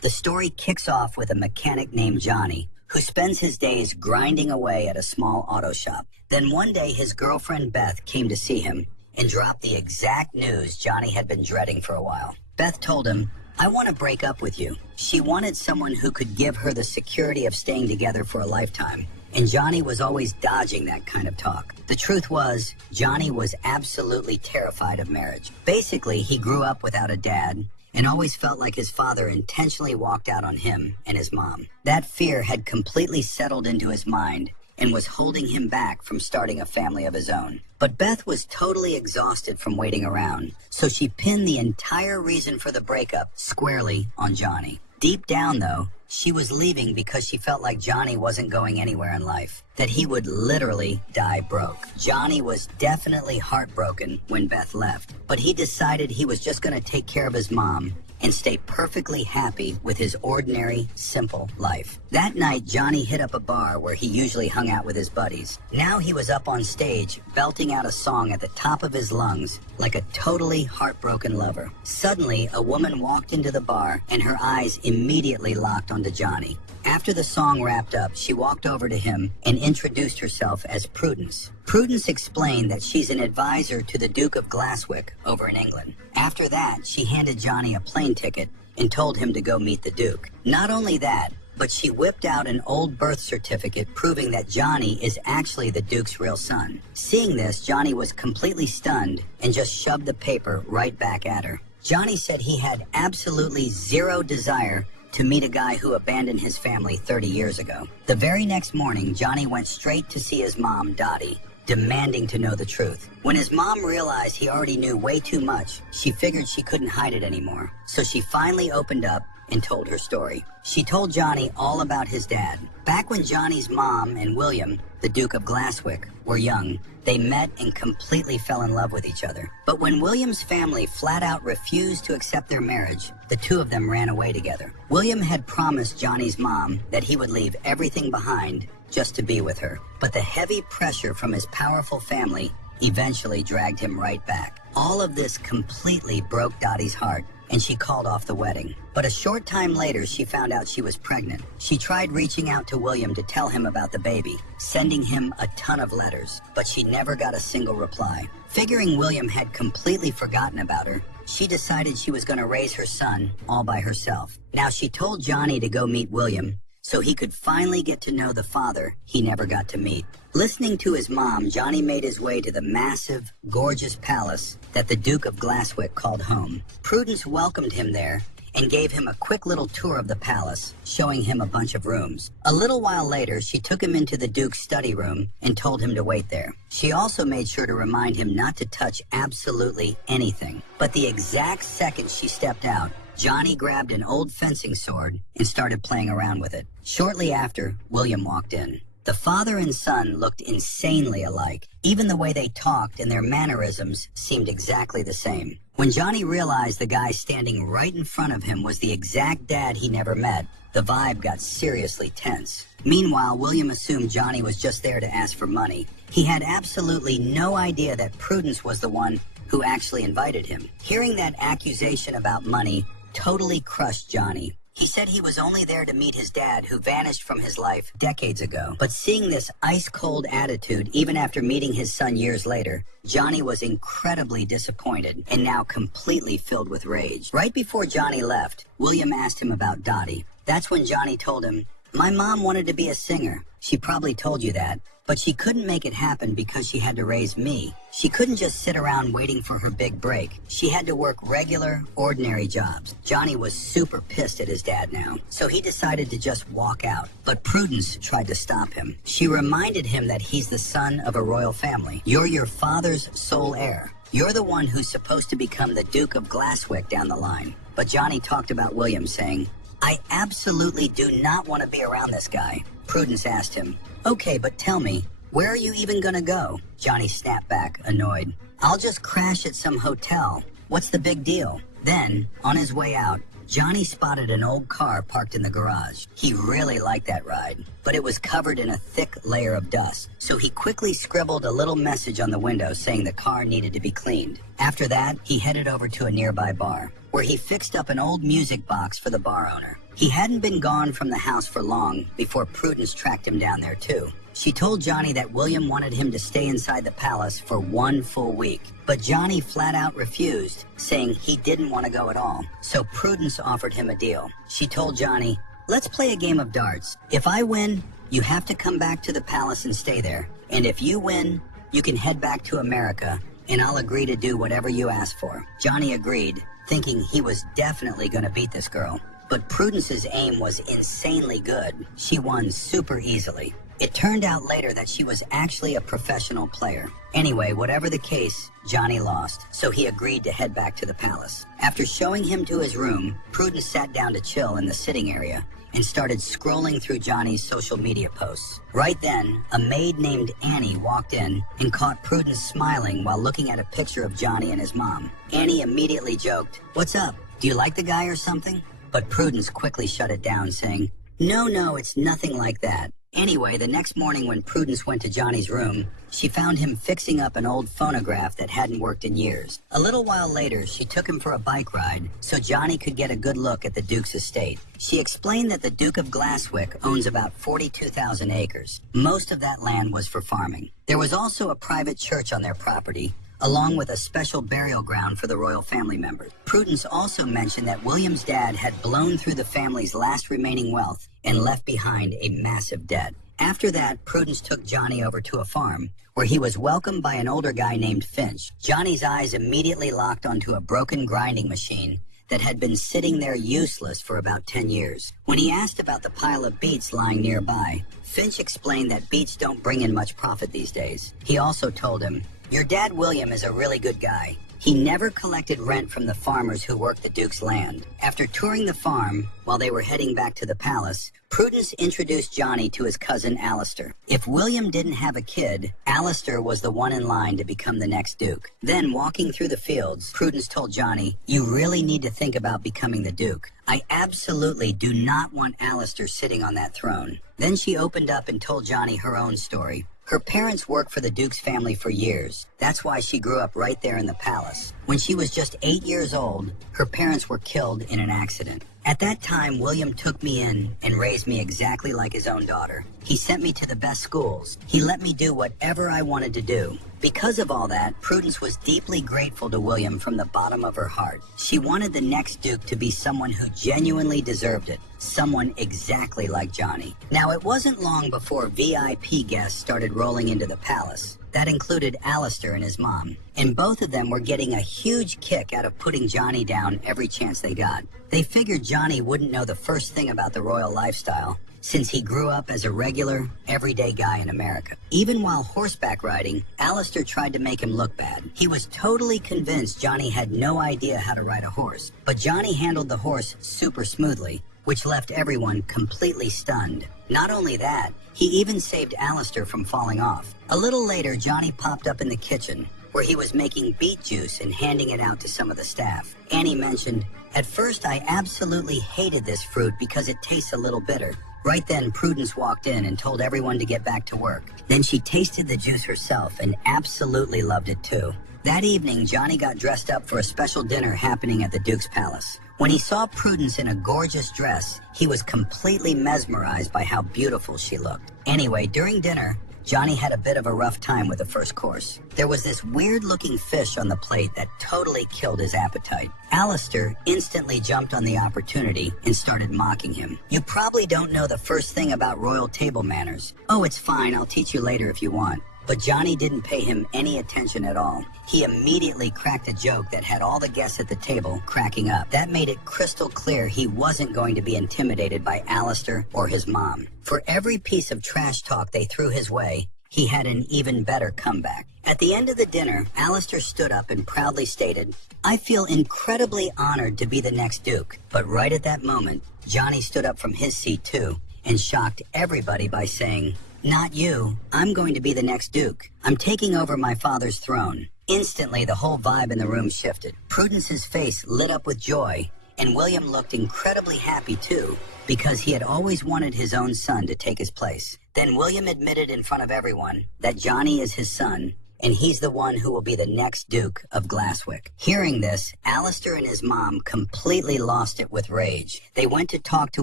The story kicks off with a mechanic named Johnny, who spends his days grinding away at a small auto shop. Then one day his girlfriend Beth came to see him and dropped the exact news Johnny had been dreading for a while. Beth told him, "I want to break up with you." She wanted someone who could give her the security of staying together for a lifetime. And Johnny was always dodging that kind of talk. The truth was, Johnny was absolutely terrified of marriage. Basically, he grew up without a dad and always felt like his father intentionally walked out on him and his mom. That fear had completely settled into his mind and was holding him back from starting a family of his own. But Beth was totally exhausted from waiting around, so she pinned the entire reason for the breakup squarely on Johnny. Deep down, though, she was leaving because she felt like Johnny wasn't going anywhere in life, that he would literally die broke. Johnny was definitely heartbroken when Beth left, but he decided he was just going to take care of his mom and stay perfectly happy with his ordinary, simple life. That night, Johnny hit up a bar where he usually hung out with his buddies. Now he was up on stage, belting out a song at the top of his lungs, like a totally heartbroken lover. Suddenly, a woman walked into the bar, and her eyes immediately locked onto Johnny. After the song wrapped up, she walked over to him and introduced herself as Prudence. Prudence explained that she's an advisor to the Duke of Glaswick over in England. After that, she handed Johnny a plane ticket and told him to go meet the Duke. Not only that, but she whipped out an old birth certificate proving that Johnny is actually the Duke's real son. Seeing this, Johnny was completely stunned and just shoved the paper right back at her. Johnny said he had absolutely zero desire to meet a guy who abandoned his family 30 years ago. The very next morning, Johnny went straight to see his mom, Dottie, demanding to know the truth. When his mom realized he already knew way too much, she figured she couldn't hide it anymore. So she finally opened up and told her story. She told Johnny all about his dad. Back when Johnny's mom and William, the Duke of Glaswick, were young, they met and completely fell in love with each other. But when William's family flat out refused to accept their marriage, the two of them ran away together. William had promised Johnny's mom that he would leave everything behind just to be with her. But the heavy pressure from his powerful family eventually dragged him right back. All of this completely broke Dottie's heart, and she called off the wedding. But a short time later, she found out she was pregnant. She tried reaching out to William to tell him about the baby, sending him a ton of letters, but she never got a single reply. Figuring William had completely forgotten about her, she decided she was going to raise her son all by herself. Now, she told Johnny to go meet William so he could finally get to know the father he never got to meet. Listening to his mom, Johnny made his way to the massive, gorgeous palace that the Duke of Glaswick called home. Prudence welcomed him there and gave him a quick little tour of the palace, showing him a bunch of rooms. A little while later, she took him into the Duke's study room and told him to wait there. She also made sure to remind him not to touch absolutely anything. But the exact second she stepped out, Johnny grabbed an old fencing sword and started playing around with it. Shortly after, William walked in. The father and son looked insanely alike. Even the way they talked and their mannerisms seemed exactly the same. When Johnny realized the guy standing right in front of him was the exact dad he never met, the vibe got seriously tense. Meanwhile, William assumed Johnny was just there to ask for money. He had absolutely no idea that Prudence was the one who actually invited him. Hearing that accusation about money totally crushed Johnny. He said he was only there to meet his dad, who vanished from his life decades ago. But seeing this ice-cold attitude, even after meeting his son years later, Johnny was incredibly disappointed and now completely filled with rage. Right before Johnny left, William asked him about Dottie. That's when Johnny told him, "My mom wanted to be a singer. She probably told you that. But she couldn't make it happen because she had to raise me. She couldn't just sit around waiting for her big break. She had to work regular, ordinary jobs." Johnny was super pissed at his dad now, so he decided to just walk out. But Prudence tried to stop him. She reminded him that he's the son of a royal family. You're your father's sole heir. You're the one who's supposed to become the Duke of Glaswick down the line. But Johnny talked about William, saying, "I absolutely do not want to be around this guy." Prudence asked him, "Okay, but tell me, where are you even gonna go?" Johnny snapped back, annoyed. "I'll just crash at some hotel. What's the big deal?" Then, on his way out, Johnny spotted an old car parked in the garage. He really liked that ride, but it was covered in a thick layer of dust, so he quickly scribbled a little message on the window saying the car needed to be cleaned. After that, he headed over to a nearby bar, where he fixed up an old music box for the bar owner. He hadn't been gone from the house for long before Prudence tracked him down there too. She told Johnny that William wanted him to stay inside the palace for 1 full week, but Johnny flat out refused, saying he didn't want to go at all. So Prudence offered him a deal. She told Johnny, "Let's play a game of darts. If I win, you have to come back to the palace and stay there. And if you win, you can head back to America, and I'll agree to do whatever you ask for." Johnny agreed, thinking he was definitely going to beat this girl. But Prudence's aim was insanely good. She won super easily. It turned out later that she was actually a professional player. Anyway, whatever the case, Johnny lost, so he agreed to head back to the palace. After showing him to his room, Prudence sat down to chill in the sitting area and started scrolling through Johnny's social media posts. Right then, a maid named Annie walked in and caught Prudence smiling while looking at a picture of Johnny and his mom. Annie immediately joked, "What's up? Do you like the guy or something?" But Prudence quickly shut it down, saying, No, it's nothing like that." Anyway, the next morning when Prudence went to Johnny's room, she found him fixing up an old phonograph that hadn't worked in years. A little while later, she took him for a bike ride so Johnny could get a good look at the Duke's estate. She explained that the Duke of Glasswick owns about 42,000 acres. Most of that land was for farming. There was also a private church on their property, along with a special burial ground for the royal family members. Prudence also mentioned that William's dad had blown through the family's last remaining wealth and left behind a massive debt. After that, Prudence took Johnny over to a farm, where he was welcomed by an older guy named Finch. Johnny's eyes immediately locked onto a broken grinding machine that had been sitting there useless for about 10 years. When he asked about the pile of beets lying nearby, Finch explained that beets don't bring in much profit these days. He also told him, "Your dad William is a really good guy. He never collected rent from the farmers who worked the Duke's land." After touring the farm, while they were heading back to the palace, Prudence introduced Johnny to his cousin Alistair. If William didn't have a kid, Alistair was the one in line to become the next Duke. Then, walking through the fields, Prudence told Johnny, "You really need to think about becoming the Duke. I absolutely do not want Alistair sitting on that throne." Then she opened up and told Johnny her own story. Her parents worked for the Duke's family for years. That's why she grew up right there in the palace. When she was just 8 years old, her parents were killed in an accident. At that time, William took me in and raised me exactly like his own daughter. He sent me to the best schools. He let me do whatever I wanted to do. Because of all that, Prudence was deeply grateful to William from the bottom of her heart. She wanted the next Duke to be someone who genuinely deserved it, someone exactly like Johnny. Now, it wasn't long before VIP guests started rolling into the palace. That included Alistair and his mom, and both of them were getting a huge kick out of putting Johnny down every chance they got. They figured Johnny wouldn't know the first thing about the royal lifestyle, since he grew up as a regular, everyday guy in America. Even while horseback riding, Alistair tried to make him look bad. He was totally convinced Johnny had no idea how to ride a horse, but Johnny handled the horse super smoothly, which left everyone completely stunned. Not only that, he even saved Alistair from falling off. A little later, Johnny popped up in the kitchen, where he was making beet juice and handing it out to some of the staff. Annie mentioned, "At first, I absolutely hated this fruit because it tastes a little bitter." Right then, Prudence walked in and told everyone to get back to work. Then she tasted the juice herself and absolutely loved it too. That evening, Johnny got dressed up for a special dinner happening at the Duke's palace. When he saw Prudence in a gorgeous dress, he was completely mesmerized by how beautiful she looked. Anyway, during dinner, Johnny had a bit of a rough time with the first course. There was this weird-looking fish on the plate that totally killed his appetite. Alistair instantly jumped on the opportunity and started mocking him. "You probably don't know the first thing about royal table manners." "Oh, it's fine, I'll teach you later if you want." But Johnny didn't pay him any attention at all. He immediately cracked a joke that had all the guests at the table cracking up. That made it crystal clear he wasn't going to be intimidated by Alistair or his mom. For every piece of trash talk they threw his way, he had an even better comeback. At the end of the dinner, Alistair stood up and proudly stated, "I feel incredibly honored to be the next Duke." But right at that moment, Johnny stood up from his seat too and shocked everybody by saying, "Not you. I'm going to be the next Duke. I'm taking over my father's throne." Instantly, the whole vibe in the room shifted. Prudence's face lit up with joy, and William looked incredibly happy too, because he had always wanted his own son to take his place. Then William admitted in front of everyone that Johnny is his son, and he's the one who will be the next Duke of Glasswick. Hearing this, Alistair and his mom completely lost it with rage. They went to talk to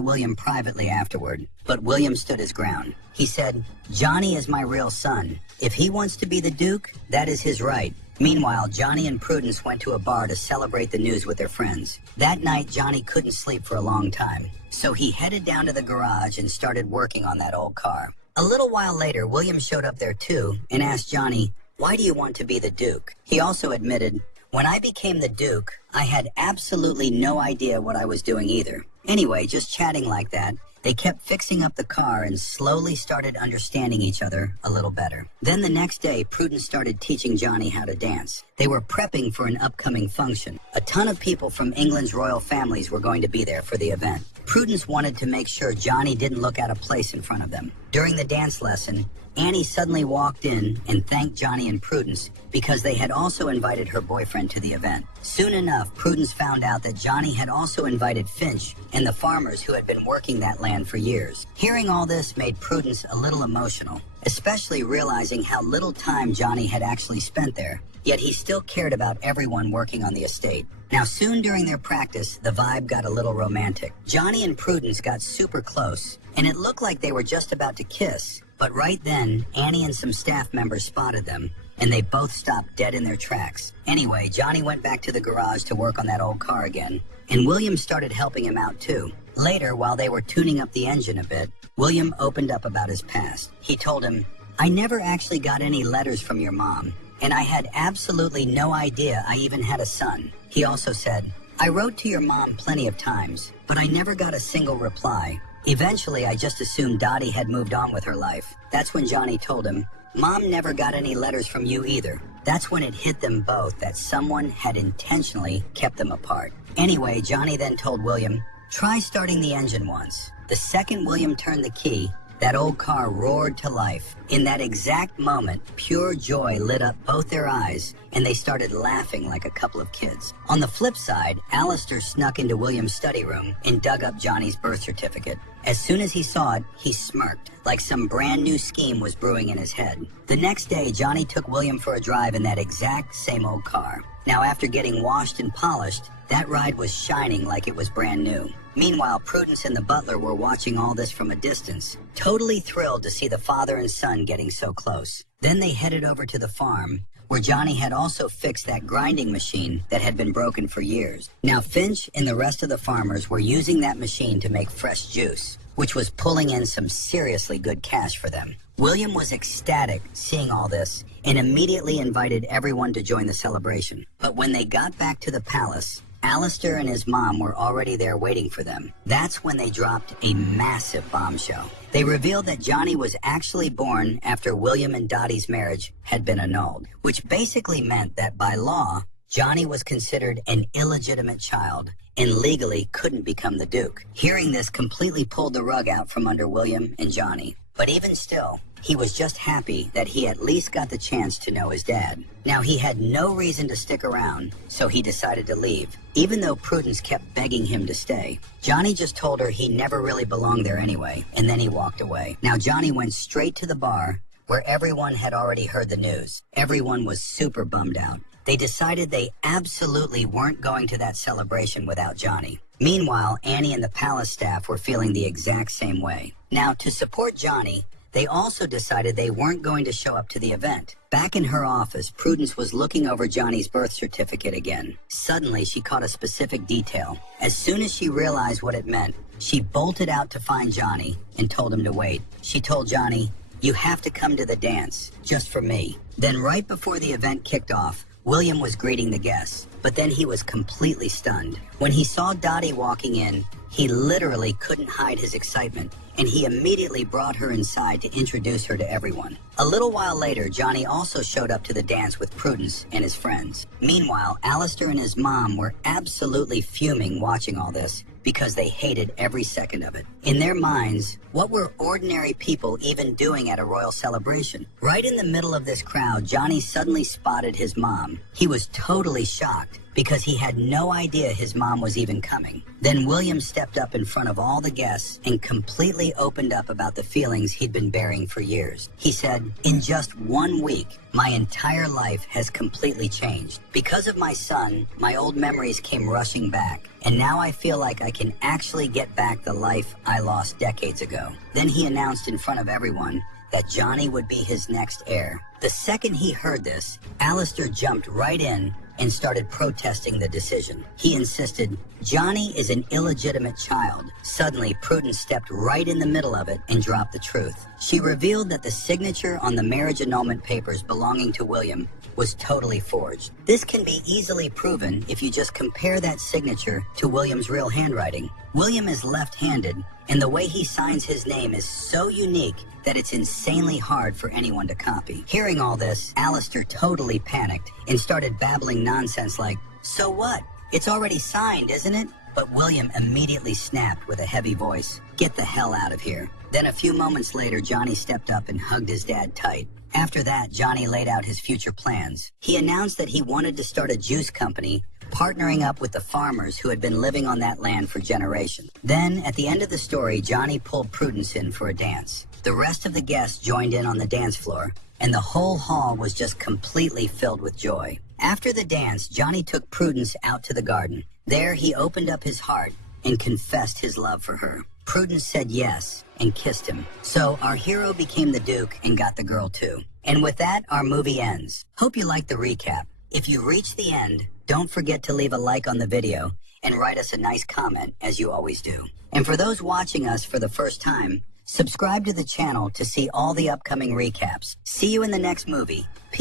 William privately afterward, but William stood his ground. He said, "Johnny is my real son. If he wants to be the Duke, that is his right." Meanwhile, Johnny and Prudence went to a bar to celebrate the news with their friends. That night, Johnny couldn't sleep for a long time, so he headed down to the garage and started working on that old car. A little while later, William showed up there too and asked Johnny, "Why do you want to be the Duke?" He also admitted, "When I became the Duke, I had absolutely no idea what I was doing either." Anyway, just chatting like that, they kept fixing up the car and slowly started understanding each other a little better. Then the next day, Prudence started teaching Johnny how to dance. They were prepping for an upcoming function. A ton of people from England's royal families were going to be there for the event. Prudence wanted to make sure Johnny didn't look out of place in front of them. During the dance lesson, Annie suddenly walked in and thanked Johnny and Prudence because they had also invited her boyfriend to the event. Soon enough, Prudence found out that Johnny had also invited Finch and the farmers who had been working that land for years. Hearing all this made Prudence a little emotional, especially realizing how little time Johnny had actually spent there, yet he still cared about everyone working on the estate. Now, soon during their practice, the vibe got a little romantic. Johnny and Prudence got super close, and it looked like they were just about to kiss. But right then, Annie and some staff members spotted them, and they both stopped dead in their tracks. Anyway, Johnny went back to the garage to work on that old car again, and William started helping him out too. Later, while they were tuning up the engine a bit, William opened up about his past. He told him, "I never actually got any letters from your mom, and I had absolutely no idea I even had a son." He also said, "I wrote to your mom plenty of times, but I never got a single reply. Eventually, I just assumed Dottie had moved on with her life." That's when Johnny told him, "Mom never got any letters from you either." That's when it hit them both that someone had intentionally kept them apart. Anyway, Johnny then told William, "Try starting the engine once." The second William turned the key, that old car roared to life. In that exact moment, pure joy lit up both their eyes, and they started laughing like a couple of kids. On the flip side, Alistair snuck into William's study room and dug up Johnny's birth certificate. As soon as he saw it, he smirked, like some brand new scheme was brewing in his head. The next day, Johnny took William for a drive in that exact same old car. Now, after getting washed and polished, that ride was shining like it was brand new. Meanwhile, Prudence and the butler were watching all this from a distance, totally thrilled to see the father and son getting so close. Then they headed over to the farm, where Johnny had also fixed that grinding machine that had been broken for years. Now, Finch and the rest of the farmers were using that machine to make fresh juice, which was pulling in some seriously good cash for them. William was ecstatic seeing all this and immediately invited everyone to join the celebration. But when they got back to the palace, Alistair and his mom were already there waiting for them. That's when they dropped a massive bombshell. They revealed that Johnny was actually born after William and Dottie's marriage had been annulled, which basically meant that by law, Johnny was considered an illegitimate child and legally couldn't become the Duke. Hearing this completely pulled the rug out from under William and Johnny. But even still, he was just happy that he at least got the chance to know his dad. Now, he had no reason to stick around, so he decided to leave, even though Prudence kept begging him to stay. Johnny just told her he never really belonged there anyway, and then he walked away. Now, Johnny went straight to the bar, where everyone had already heard the news. Everyone was super bummed out. They decided they absolutely weren't going to that celebration without Johnny. Meanwhile, Annie and the palace staff were feeling the exact same way. Now, to support Johnny, they also decided they weren't going to show up to the event. Back in her office, Prudence was looking over Johnny's birth certificate again. Suddenly, she caught a specific detail. As soon as she realized what it meant, she bolted out to find Johnny and told him to wait. She told Johnny, "You have to come to the dance, just for me." Then right before the event kicked off, William was greeting the guests, but then he was completely stunned. When he saw Dottie walking in, he literally couldn't hide his excitement, and he immediately brought her inside to introduce her to everyone. A little while later, Johnny also showed up to the dance with Prudence and his friends. Meanwhile, Alistair and his mom were absolutely fuming watching all this because they hated every second of it. In their minds, what were ordinary people even doing at a royal celebration? Right in the middle of this crowd, Johnny suddenly spotted his mom. He was totally shocked because he had no idea his mom was even coming. Then William stepped up in front of all the guests and completely opened up about the feelings he'd been bearing for years. He said, "In just 1 week, my entire life has completely changed. Because of my son, my old memories came rushing back, and now I feel like I can actually get back the life I lost decades ago." Then he announced in front of everyone that Johnny would be his next heir. The second he heard this, Alistair jumped right in and started protesting the decision. He insisted, "Johnny is an illegitimate child." Suddenly, Prudence stepped right in the middle of it and dropped the truth. She revealed that the signature on the marriage annulment papers belonging to William was totally forged. This can be easily proven if you just compare that signature to William's real handwriting. William is left-handed, and the way he signs his name is so unique that it's insanely hard for anyone to copy. Hearing all this, Alistair totally panicked and started babbling nonsense like, "So what? It's already signed, isn't it?" But William immediately snapped with a heavy voice, "Get the hell out of here." Then a few moments later, Johnny stepped up and hugged his dad tight. After that, Johnny laid out his future plans. He announced that he wanted to start a juice company, partnering up with the farmers who had been living on that land for generations. Then, at the end of the story, Johnny pulled Prudence in for a dance. The rest of the guests joined in on the dance floor, and the whole hall was just completely filled with joy. After the dance, Johnny took Prudence out to the garden. There, he opened up his heart and confessed his love for her. Prudence said yes and kissed him. So our hero became the Duke and got the girl too. And with that, our movie ends. Hope you liked the recap. If you reached the end, don't forget to leave a like on the video and write us a nice comment, as you always do. And for those watching us for the first time, subscribe to the channel to see all the upcoming recaps. See you in the next movie.